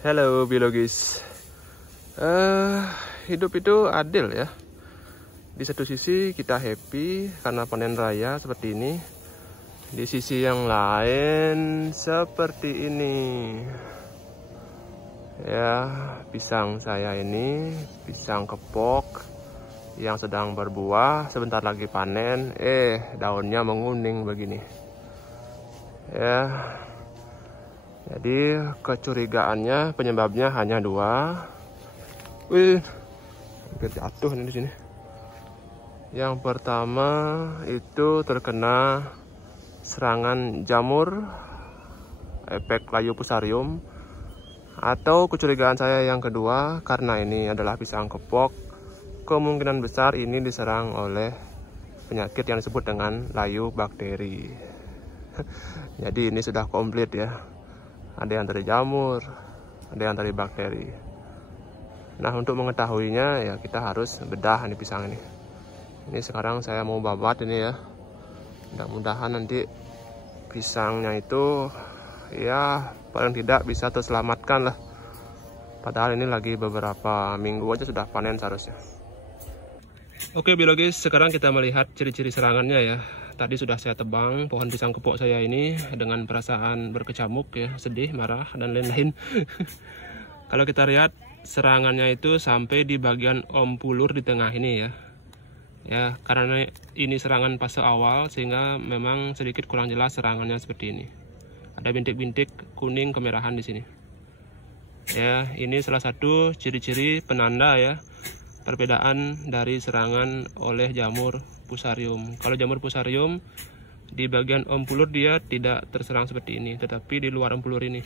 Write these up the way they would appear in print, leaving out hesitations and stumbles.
Halo biologis. Hidup itu adil ya. Di satu sisi kita happy karena panen raya seperti ini. Di sisi yang lain seperti ini. Ya, pisang saya ini pisang kepok yang sedang berbuah, sebentar lagi panen. Daunnya menguning begini. Ya. Jadi kecurigaannya penyebabnya hanya dua. Hampir jatuh nih di sini. Yang pertama itu terkena serangan jamur efek layu fusarium, atau kecurigaan saya yang kedua karena ini adalah pisang kepok, kemungkinan besar ini diserang oleh penyakit yang disebut dengan layu bakteri. Jadi ini sudah komplit ya. Ada yang dari jamur, ada yang dari bakteri. Nah, untuk mengetahuinya ya kita harus bedah nih pisang ini. Ini sekarang saya mau babat ini ya. Mudah-mudahan nanti pisangnya itu ya paling tidak bisa terselamatkan lah. Padahal ini lagi beberapa minggu aja sudah panen seharusnya. Oke biologis, sekarang kita melihat ciri-ciri serangannya ya. Tadi sudah saya tebang pohon pisang kepok saya ini dengan perasaan berkecamuk ya, sedih, marah, dan lain-lain. Kalau kita lihat serangannya itu sampai di bagian ompulur di tengah ini ya. Ya, karena ini serangan fase awal sehingga memang sedikit kurang jelas serangannya seperti ini. Ada bintik-bintik kuning kemerahan di sini. Ya, ini salah satu ciri-ciri penanda ya. Perbedaan dari serangan oleh jamur fusarium. Kalau jamur fusarium di bagian ompulur dia tidak terserang seperti ini, tetapi di luar ompulur ini.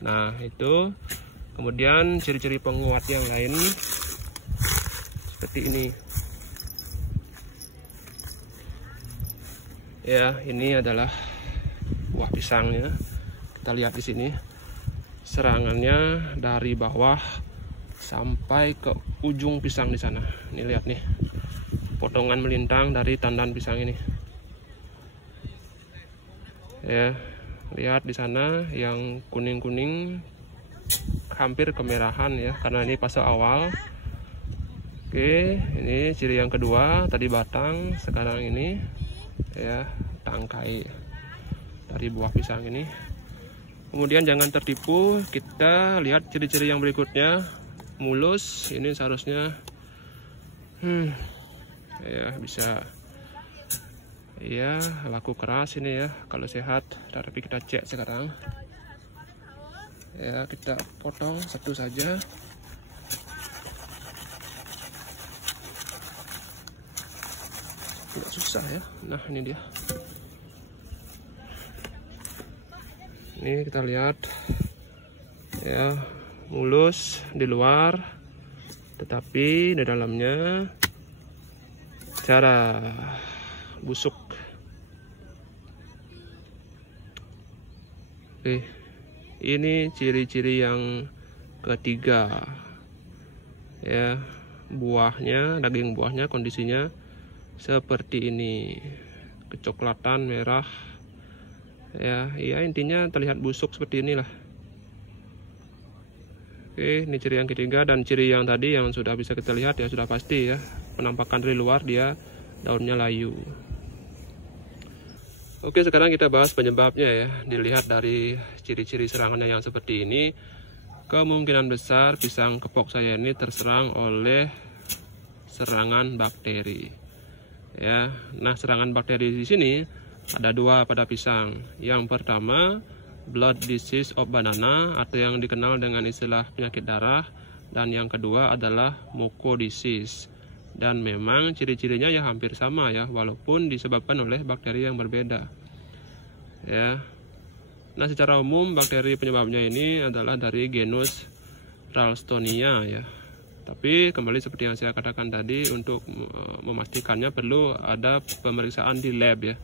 Nah, itu. Kemudian ciri-ciri penguat yang lain seperti ini. Ya, ini adalah buah pisangnya. Kita lihat di sini. Serangannya dari bawah sampai ke ujung pisang di sana. Ini lihat nih, potongan melintang dari tandan pisang ini. Ya, lihat di sana yang kuning-kuning hampir kemerahan ya, karena ini fase awal. Oke, ini ciri yang kedua, tadi batang, sekarang ini ya tangkai dari buah pisang ini. Kemudian jangan tertipu, kita lihat ciri-ciri yang berikutnya. Mulus, ini seharusnya ya bisa ya laku keras ini ya kalau sehat, tapi kita cek sekarang ya. Kita potong satu saja. Tidak susah ya. Nah, ini dia. Ini kita lihat ya, mulus di luar, tetapi di dalamnya cara busuk. Oke, ini ciri-ciri yang ketiga ya. Buahnya, daging buahnya kondisinya seperti ini, kecoklatan merah ya. Intinya terlihat busuk seperti inilah. Oke, ini ciri yang ketiga, dan ciri yang tadi yang sudah bisa kita lihat ya, sudah pasti ya, penampakan dari luar dia daunnya layu. Oke, sekarang kita bahas penyebabnya ya. Dilihat dari ciri-ciri serangannya yang seperti ini, kemungkinan besar pisang kepok saya ini terserang oleh serangan bakteri. Ya, nah serangan bakteri di sini ada dua pada pisang. Yang pertama, blood disease of banana atau yang dikenal dengan istilah penyakit darah, dan yang kedua adalah mucodisease. Dan memang ciri-cirinya ya hampir sama ya, walaupun disebabkan oleh bakteri yang berbeda ya. Nah, secara umum bakteri penyebabnya ini adalah dari genus Ralstonia ya. Tapi kembali seperti yang saya katakan tadi, untuk memastikannya perlu ada pemeriksaan di lab ya.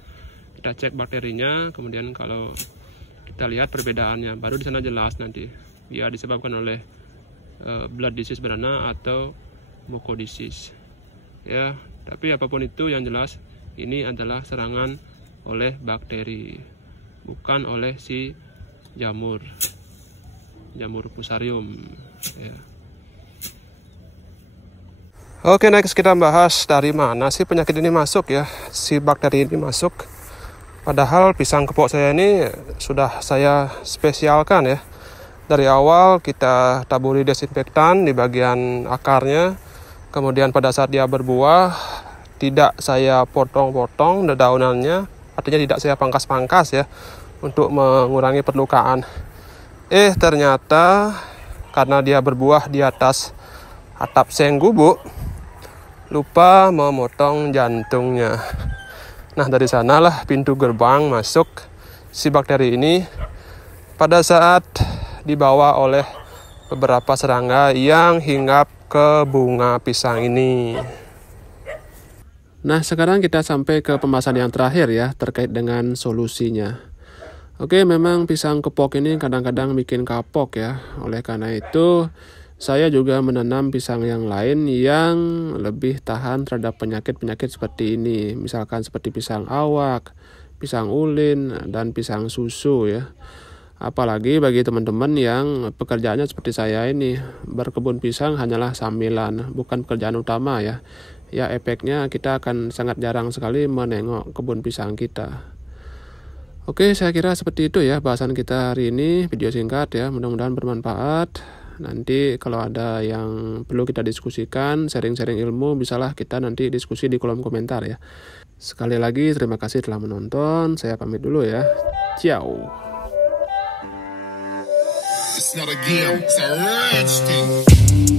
Kita cek bakterinya, kemudian kalau kita lihat perbedaannya, baru di sana jelas nanti dia disebabkan oleh blood disease banana atau mucodisease ya. Tapi apapun itu, yang jelas ini adalah serangan oleh bakteri, bukan oleh si jamur. jamur fusarium ya. Oke, next kita bahas dari mana sih penyakit ini masuk ya, si bakteri ini masuk. Padahal pisang kepok saya ini sudah saya spesialkan ya. Dari awal kita taburi desinfektan di bagian akarnya. Kemudian pada saat dia berbuah, tidak saya potong-potong daunannya. Artinya tidak saya pangkas-pangkas ya, untuk mengurangi perlukaan. Ternyata karena dia berbuah di atas atap seng gubuk, lupa memotong jantungnya. Nah, dari sanalah pintu gerbang masuk si bakteri ini pada saat dibawa oleh beberapa serangga yang hinggap ke bunga pisang ini. Nah, sekarang kita sampai ke pembahasan yang terakhir ya, terkait dengan solusinya. Oke, memang pisang kepok ini kadang-kadang bikin kapok ya. Oleh karena itu, saya juga menanam pisang yang lain yang lebih tahan terhadap penyakit-penyakit seperti ini. Misalkan seperti pisang awak, pisang ulin, dan pisang susu ya. Apalagi bagi teman-teman yang pekerjaannya seperti saya ini, berkebun pisang hanyalah sambilan, bukan pekerjaan utama ya. Ya, efeknya kita akan sangat jarang sekali menengok kebun pisang kita. Oke, saya kira seperti itu ya bahasan kita hari ini, video singkat ya, mudah-mudahan bermanfaat. Nanti kalau ada yang perlu kita diskusikan, sharing-sharing ilmu, bisalah kita nanti diskusi di kolom komentar ya. Sekali lagi terima kasih telah menonton, saya pamit dulu ya. Ciao. It's not a game, it's a rich thing.